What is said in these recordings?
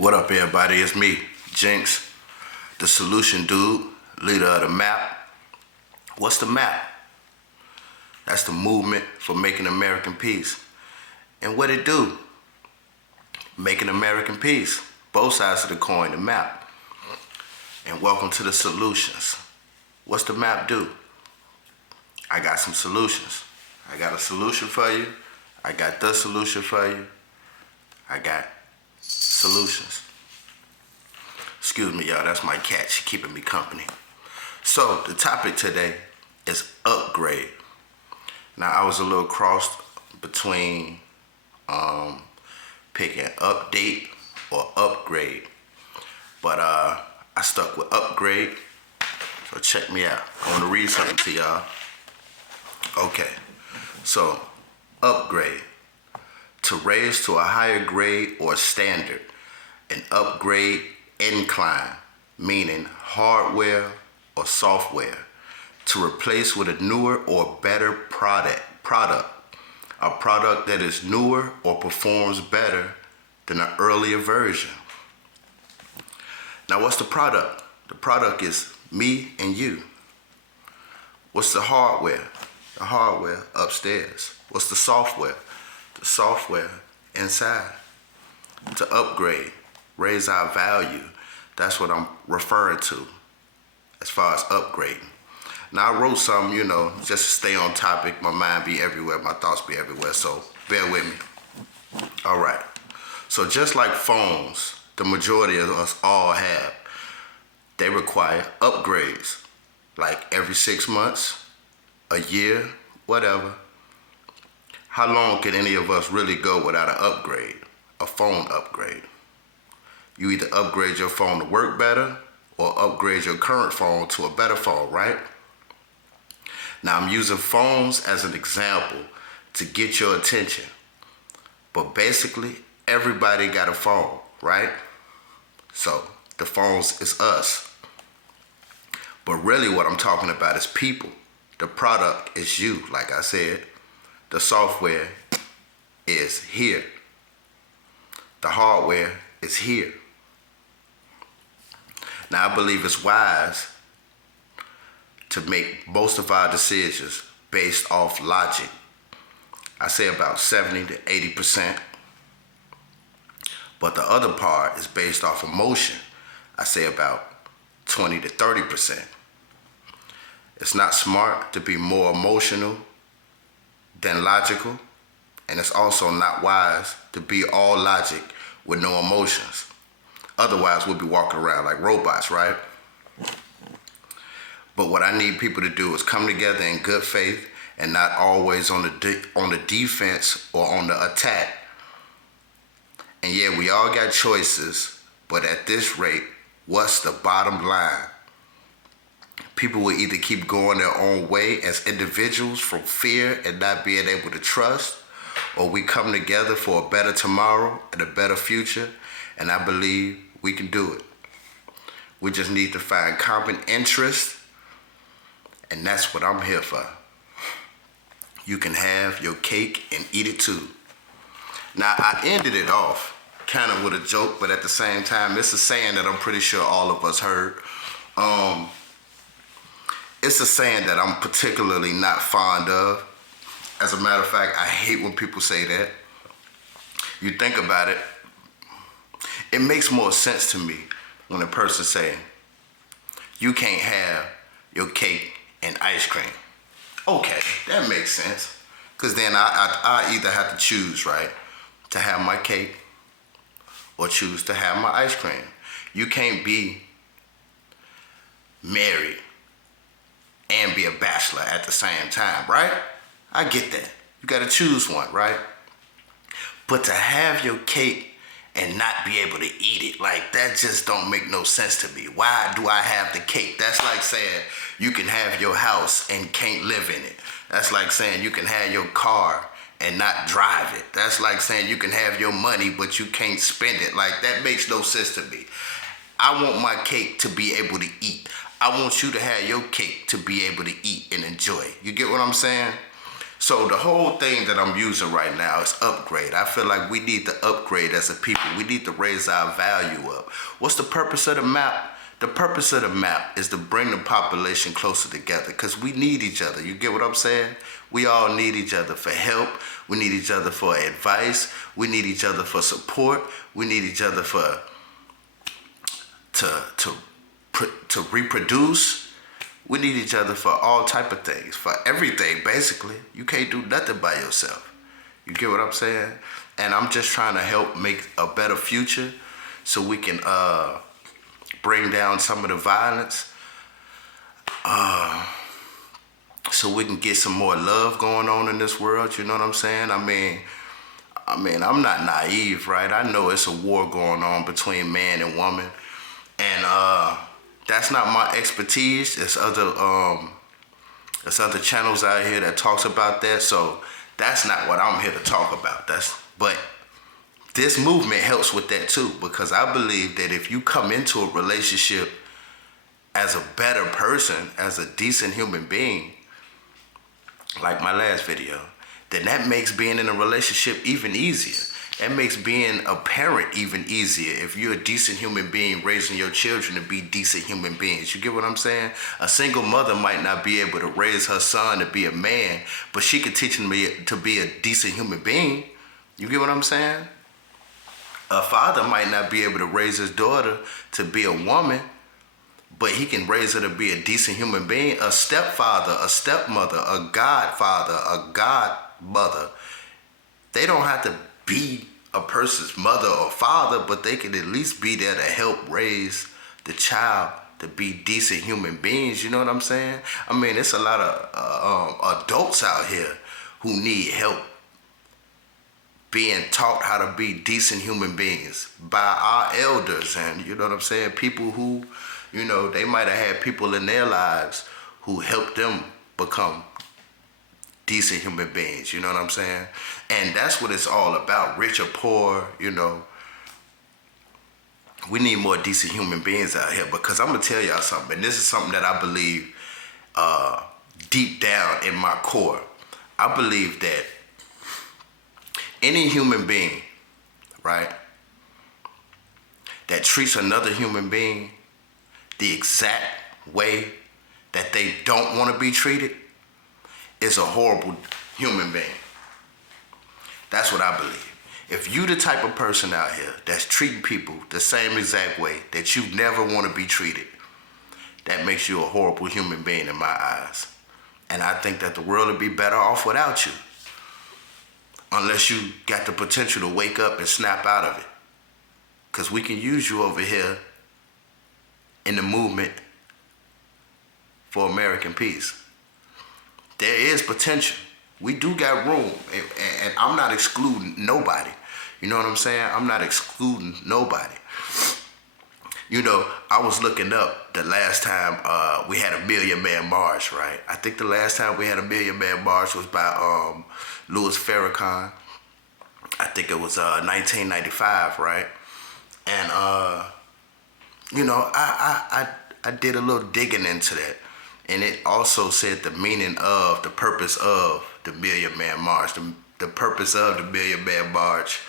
What up, everybody? It's me, Jinx, the solution dude, leader of the MAP. What's the MAP? That's the movement for making American peace. And what it do? Making American peace. Both sides of the coin, the MAP. And welcome to the solutions. What's the MAP do? I got some solutions. I got a solution for you. I got the solution for you. I got solutions. Excuse me, y'all, that's my cat. She keeping me company. So the topic today is upgrade. Now, I was a little crossed between picking update or upgrade, but I stuck with upgrade. So check me out. I want to read something to y'all. Okay, so upgrade. To raise to a higher grade or standard. An upgrade incline, meaning hardware or software, to replace with a newer or better product. A product that is newer or performs better than an earlier version. Now, what's the product? The product is me and you. What's the hardware? The hardware upstairs. What's the software? The software inside. To upgrade, raise our value. That's what I'm referring to as far as upgrading. Now, I wrote some, just to stay on topic. My mind be everywhere, my thoughts be everywhere, so bear with me. All right. So just like phones, the majority of us all have, they require upgrades, like every 6 months, a year, whatever. How long can any of us really go without an upgrade, a phone upgrade? You either upgrade your phone to work better or upgrade your current phone to a better phone, right? Now, I'm using phones as an example to get your attention. But basically, everybody got a phone, right? So the phones is us. But really what I'm talking about is people. The product is you, like I said. The software is here. The hardware is here. Now, I believe it's wise to make most of our decisions based off logic. I say about 70 to 80%. But the other part is based off emotion. I say about 20 to 30%. It's not smart to be more emotional than logical, and it's also not wise to be all logic with no emotions. Otherwise, we'll be walking around like robots, right? But what I need people to do is come together in good faith and not always on the defense or on the attack. And yeah, we all got choices, but at this rate, what's the bottom line? People will either keep going their own way as individuals from fear and not being able to trust, or we come together for a better tomorrow and a better future, and I believe we can do it. We just need to find common interest, and that's what I'm here for. You can have your cake and eat it too. Now, I ended it off kind of with a joke, but at the same time, it's a saying that I'm pretty sure all of us heard. It's a saying that I'm particularly not fond of. As a matter of fact, I hate when people say that. You think about it, it makes more sense to me when a person say, you can't have your cake and ice cream. Okay, that makes sense. Because then I either have to choose, right, to have my cake or choose to have my ice cream. You can't be married and be a bachelor at the same time, right? I get that. You gotta choose one, right? But to have your cake and not be able to eat it, like that just don't make no sense to me. Why do I have the cake? That's like saying you can have your house and can't live in it. That's like saying you can have your car and not drive it. That's like saying you can have your money but you can't spend it. Like that makes no sense to me. I want my cake to be able to eat. I want you to have your cake to be able to eat and enjoy. You get what I'm saying? So the whole thing that I'm using right now is upgrade. I feel like we need to upgrade as a people. We need to raise our value up. What's the purpose of the map? The purpose of the map is to bring the population closer together because we need each other. You get what I'm saying? We all need each other for help. We need each other for advice. We need each other for support. We need each other for to reproduce. We need each other for all type of things, for everything basically. You can't do nothing by yourself. You get what I'm saying? And I'm just trying to help make a better future so we can bring down some of the violence, so we can get some more love going on in this world. You know what I'm saying? I mean, I'm not naive, right? I know it's a war going on between man and woman, and that's not my expertise. There's other channels out here that talks about that, so that's not what I'm here to talk about. But this movement helps with that too, because I believe that if you come into a relationship as a better person, as a decent human being, like my last video, then that makes being in a relationship even easier. That makes being a parent even easier if you're a decent human being raising your children to be decent human beings. You get what I'm saying? A single mother might not be able to raise her son to be a man, but she can teach him to be a decent human being. You get what I'm saying? A father might not be able to raise his daughter to be a woman, but he can raise her to be a decent human being. A stepfather, a stepmother, a godfather, a godmother, they don't have to be a person's mother or father, but they can at least be there to help raise the child to be decent human beings. You know what I'm saying? I mean, it's a lot of adults out here who need help being taught how to be decent human beings by our elders, and you know what I'm saying? People who, you know, they might have had people in their lives who helped them become decent human beings, you know what I'm saying? And that's what it's all about, rich or poor, you know. We need more decent human beings out here, because I'm gonna tell y'all something, and this is something that I believe deep down in my core. I believe that any human being, right, that treats another human being the exact way that they don't want to be treated is a horrible human being. That's what I believe. If you the type of person out here that's treating people the same exact way that you never want to be treated, that makes you a horrible human being in my eyes. And I think that the world would be better off without you. Unless you got the potential to wake up and snap out of it. Because we can use you over here in the movement for American peace. There is potential. We do got room. And I'm not excluding nobody. You know what I'm saying? I'm not excluding nobody. You know, I was looking up the last time we had a Million Man March, right? I think the last time we had a Million Man March was by Louis Farrakhan. I think it was 1995, right? And you know, I did a little digging into that, and it also said the meaning of the purpose of the Million Man March. The purpose of the Million Man March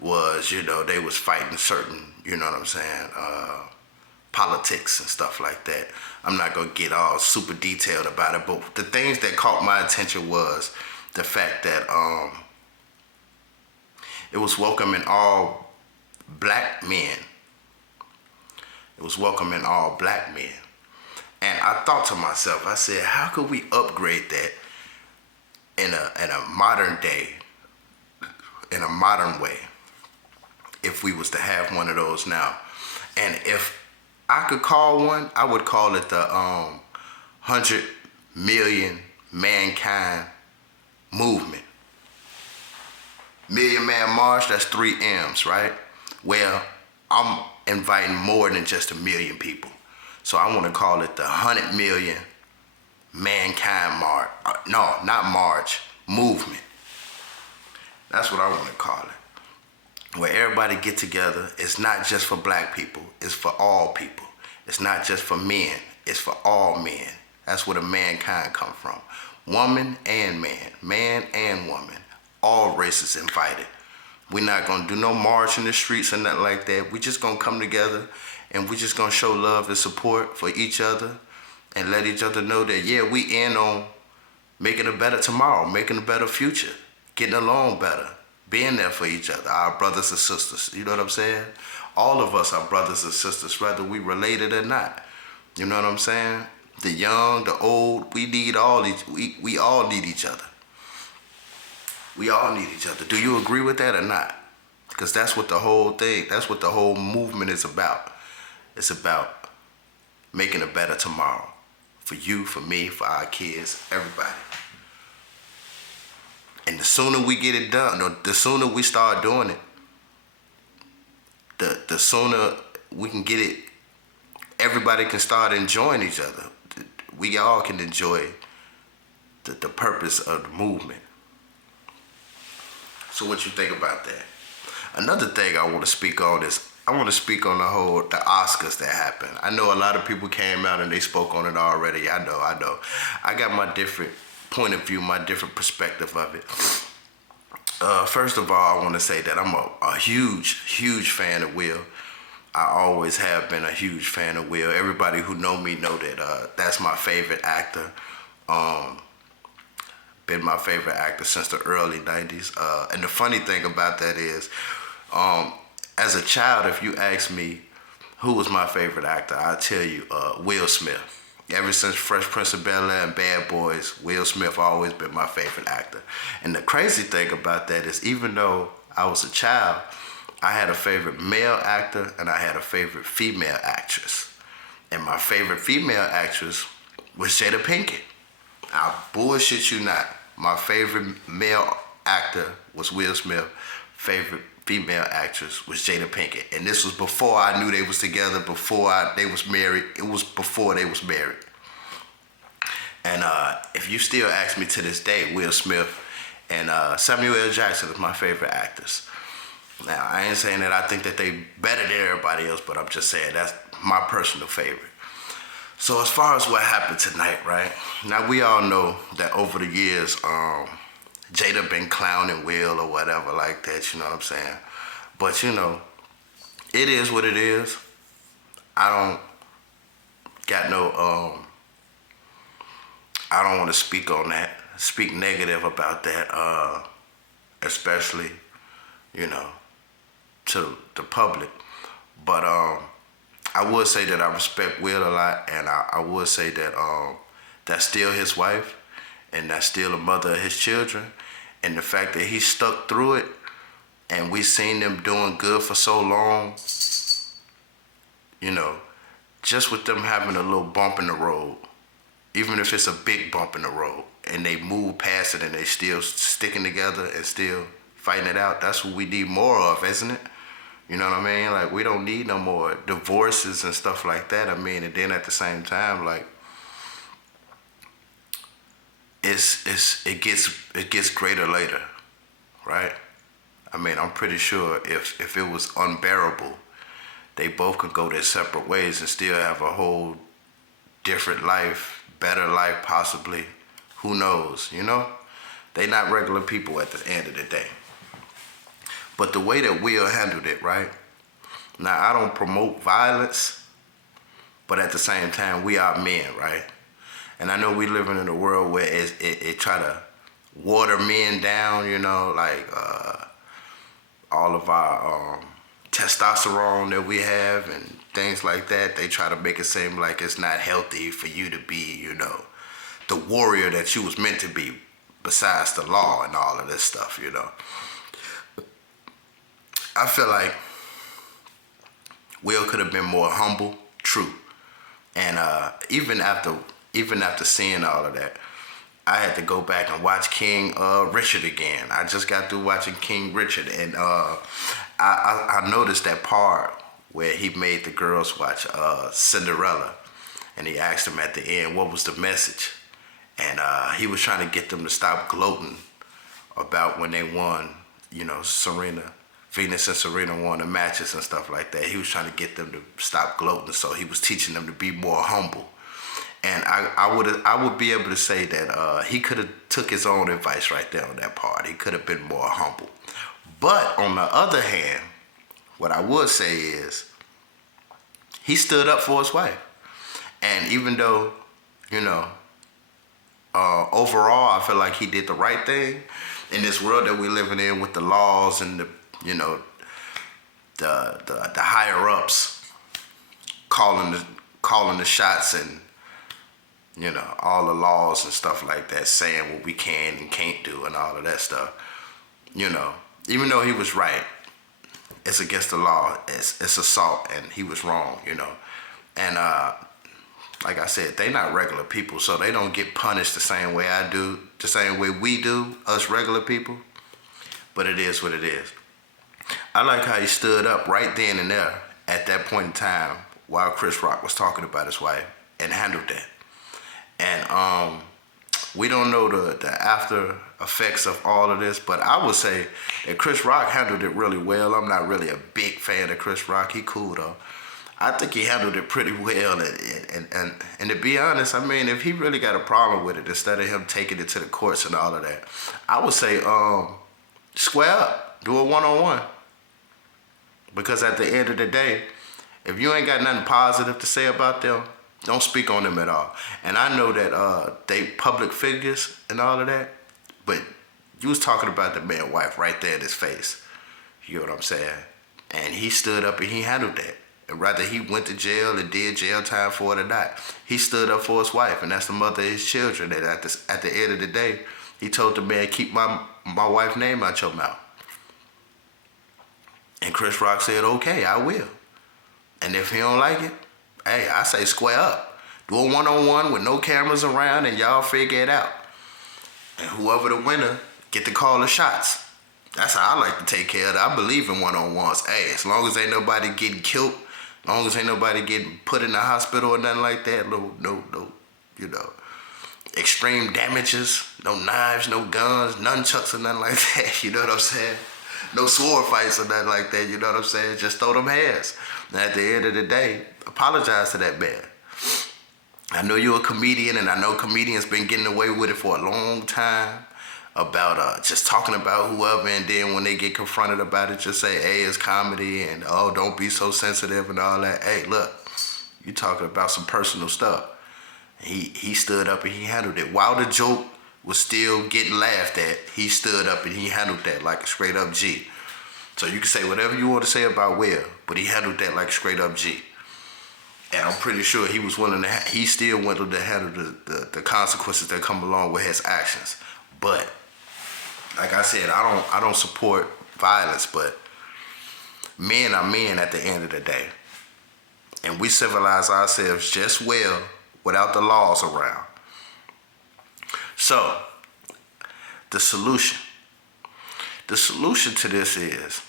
was, you know, they was fighting certain, you know what I'm saying, politics and stuff like that. I'm not gonna get all super detailed about it, but the things that caught my attention was the fact that it was welcoming all black men. It was welcoming all black men. And I thought to myself, I said, how could we upgrade that in a modern day, in a modern way, if we was to have one of those now? And if I could call one, I would call it the 100 Million Mankind Movement. Million Man March, that's 3 M's, right? Well, I'm inviting more than just 1 million people. So I want to call it the 100 Million Mankind March. No, not March, Movement. That's what I want to call it. Where everybody get together. It's not just for black people, it's for all people. It's not just for men, it's for all men. That's where the mankind come from. woman and man and woman, all races invited. We're not gonna do no march in the streets or nothing like that. We just gonna come together and we just gonna show love and support for each other and let each other know that, yeah, we in on making a better tomorrow, making a better future, getting along better, being there for each other, our brothers and sisters. You know what I'm saying? All of us are brothers and sisters, whether we related or not. You know what I'm saying? The young, the old, we all need each other. We all need each other. Do you agree with that or not? Because that's what the whole movement is about. It's about making a better tomorrow for you, for me, for our kids, everybody. And the sooner we get it done, or the sooner we start doing it, the sooner we can get it, everybody can start enjoying each other. We all can enjoy the purpose of the movement. So what you think about that? Another thing I want to speak on is, I want to speak on the Oscars that happened. I know a lot of people came out and they spoke on it already. I know. I got my different point of view, my different perspective of it. First of all, I want to say that I'm a huge fan of Will. I always have been a huge fan of Will. Everybody who know me know that that's my favorite actor. Been my favorite actor since the early 90s. And the funny thing about that is, as a child, if you ask me who was my favorite actor, I'll tell you Will Smith. Ever since Fresh Prince of Bel-Air and Bad Boys, Will Smith always been my favorite actor. And the crazy thing about that is, even though I was a child, I had a favorite male actor and I had a favorite female actress. And my favorite female actress was Jada Pinkett. I bullshit you not. My favorite male actor was Will Smith. Favorite female actress was Jada Pinkett. And this was before I knew they was together, before they was married. It was before they was married. And if you still ask me to this day, Will Smith and Samuel L. Jackson is my favorite actors. Now, I ain't saying that I think that they better than everybody else, but I'm just saying that's my personal favorite. So as far as what happened tonight, right? Now we all know that over the years, Jada been clowning Will or whatever like that, you know what I'm saying? But you know, it is what it is. I don't got no, I don't want to speak on that, speak negative about that, especially, you know, to the public. But I would say that I respect Will a lot, and I would say that that's still his wife, and that's still a mother of his children. And the fact that he stuck through it, and we seen them doing good for so long, you know, just with them having a little bump in the road, even if it's a big bump in the road, and they move past it and they still sticking together and still fighting it out, that's what we need more of, isn't it? You know what I mean? Like, we don't need no more divorces and stuff like that. I mean, and then at the same time, like, it gets greater later, right? I mean, I'm pretty sure if it was unbearable, they both could go their separate ways and still have a whole different life, better life possibly. Who knows, you know? They not regular people at the end of the day. But the way that Will handled it, right? Now, I don't promote violence, but at the same time, we are men, right? And I know we living in a world where it try to water men down, you know, like all of our testosterone that we have and things like that. They try to make it seem like it's not healthy for you to be, you know, the warrior that you was meant to be, besides the law and all of this stuff, you know. I feel like Will could have been more humble, true. And even after seeing all of that, I had to go back and watch King Richard again. I just got through watching King Richard, and I noticed that part where he made the girls watch Cinderella, and he asked them at the end what was the message, and he was trying to get them to stop gloating about when they won, you know, Venus and Serena won the matches and stuff like that. He was trying to get them to stop gloating, so he was teaching them to be more humble. And I would be able to say that he could have took his own advice right there on that part. He could have been more humble. But on the other hand, what I would say is he stood up for his wife. And even though, you know, overall I feel like he did the right thing in this world that we're living in with the laws and the, you know, the higher ups calling the shots, and you know, all the laws and stuff like that, saying what we can and can't do and all of that stuff. You know, even though he was right, it's against the law. It's assault, and he was wrong. You know, and like I said, they not regular people, so they don't get punished the same way I do, the same way we do, us regular people. But it is what it is. I like how he stood up right then and there at that point in time while Chris Rock was talking about his wife and handled that. And we don't know the after effects of all of this, but I would say that Chris Rock handled it really well. I'm not really a big fan of Chris Rock. He cool though. I think he handled it pretty well. And to be honest, I mean, if he really got a problem with it, instead of him taking it to the courts and all of that, I would say square up, do a one-on-one. Because at the end of the day, if you ain't got nothing positive to say about them, don't speak on them at all. And I know that they public figures and all of that, but you was talking about the man's wife right there in his face. You know what I'm saying? And he stood up and he handled that. And rather he went to jail and did jail time for it or not, he stood up for his wife, and that's the mother of his children. And at the end of the day, he told the man, keep my wife's name out your mouth. And Chris Rock said, okay, I will. And if he don't like it, hey, I say square up. Do a one-on-one with no cameras around and y'all figure it out. And whoever the winner, get to call the shots. That's how I like to take care of it. I believe in one-on-ones. Hey, as long as ain't nobody getting killed, as long as ain't nobody getting put in the hospital or nothing like that, no, you know, extreme damages, no knives, no guns, nunchucks or nothing like that, you know what I'm saying? No sword fights or nothing like that, you know what I'm saying? Just throw them hands. And at the end of the day, apologize to that man. I know you're a comedian, and I know comedians been getting away with it for a long time about just talking about whoever, and then when they get confronted about it, just say, hey, it's comedy, and oh, don't be so sensitive and all that. Hey, look, you talking about some personal stuff. He stood up and he handled it. While the joke was still getting laughed at, he stood up and he handled that like a straight up G. So you can say whatever you want to say about Will, but he handled that like a straight up G. And I'm pretty sure he was willing to, he still willing to handle the consequences that come along with his actions. But like I said, I don't support violence, but men are men at the end of the day. And we civilize ourselves just well without the laws around. So, the solution to this is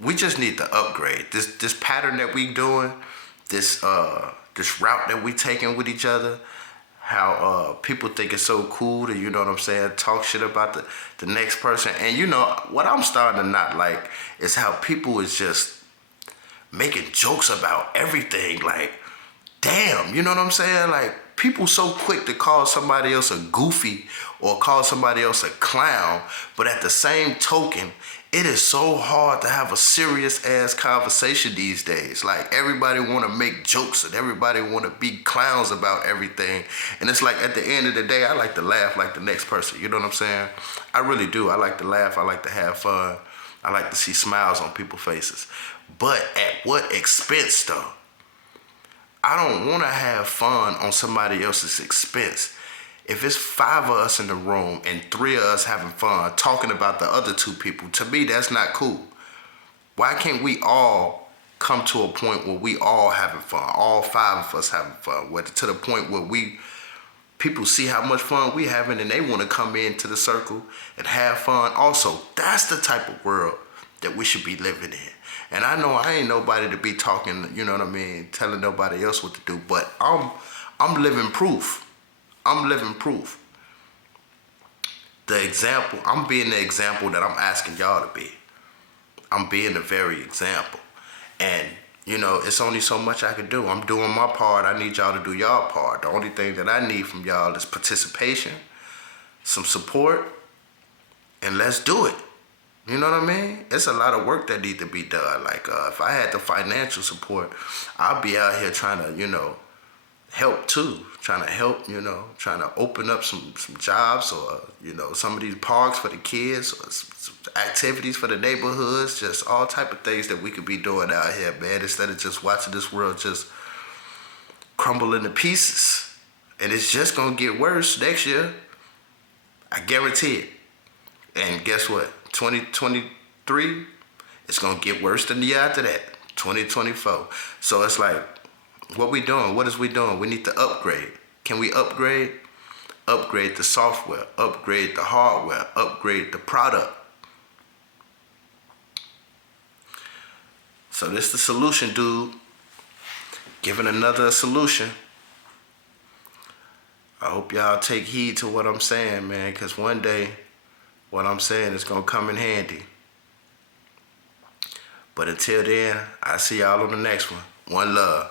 we just need to upgrade this pattern that we doing, this route that we taking with each other. How people think it's so cool to, you know what I'm saying, talk shit about the next person. And you know what I'm starting to not like is how people is just making jokes about everything. Like, damn, you know what I'm saying? Like, people so quick to call somebody else a goofy or call somebody else a clown, but at the same token, it is so hard to have a serious ass conversation these days. Like, everybody want to make jokes and everybody want to be clowns about everything. And it's like, at the end of the day, I like to laugh like the next person. You know what I'm saying? I really do. I like to laugh. I like to have fun. I like to see smiles on people's faces. But at what expense, though? I don't want to have fun on somebody else's expense. If it's 5 of us in the room and 3 of us having fun talking about the other 2 people, to me, that's not cool. Why can't we all come to a point where we all having fun, all 5 of us having fun, to the point where people see how much fun we having and they want to come into the circle and have fun also. That's the type of world that we should be living in. And I know I ain't nobody to be talking, you know what I mean, telling nobody else what to do, but I'm living proof. I'm living proof. I'm being the example that I'm asking y'all to be. I'm being the very example. And You know, it's only so much I can do. I'm doing my part. I need y'all to do y'all part. The only thing that I need from y'all is participation, some support, and let's do it. You know what I mean? It's a lot of work that need to be done. Like, if I had the financial support, I'll be out here trying to, help too. Trying to help, trying to open up some jobs or, some of these parks for the kids or some activities for the neighborhoods. Just all type of things that we could be doing out here, man, instead of just watching this world just crumble into pieces. And it's just going to get worse next year. I guarantee it. And guess what? 2023, it's going to get worse than the year after that. 2024. So it's like, what we doing? What is we doing? We need to upgrade. Can we upgrade? Upgrade the software, upgrade the hardware, upgrade the product. So this the solution, dude. Giving another solution. I hope y'all take heed to what I'm saying, man, because one day what I'm saying is going to come in handy. But until then, I see y'all on the next one. One love.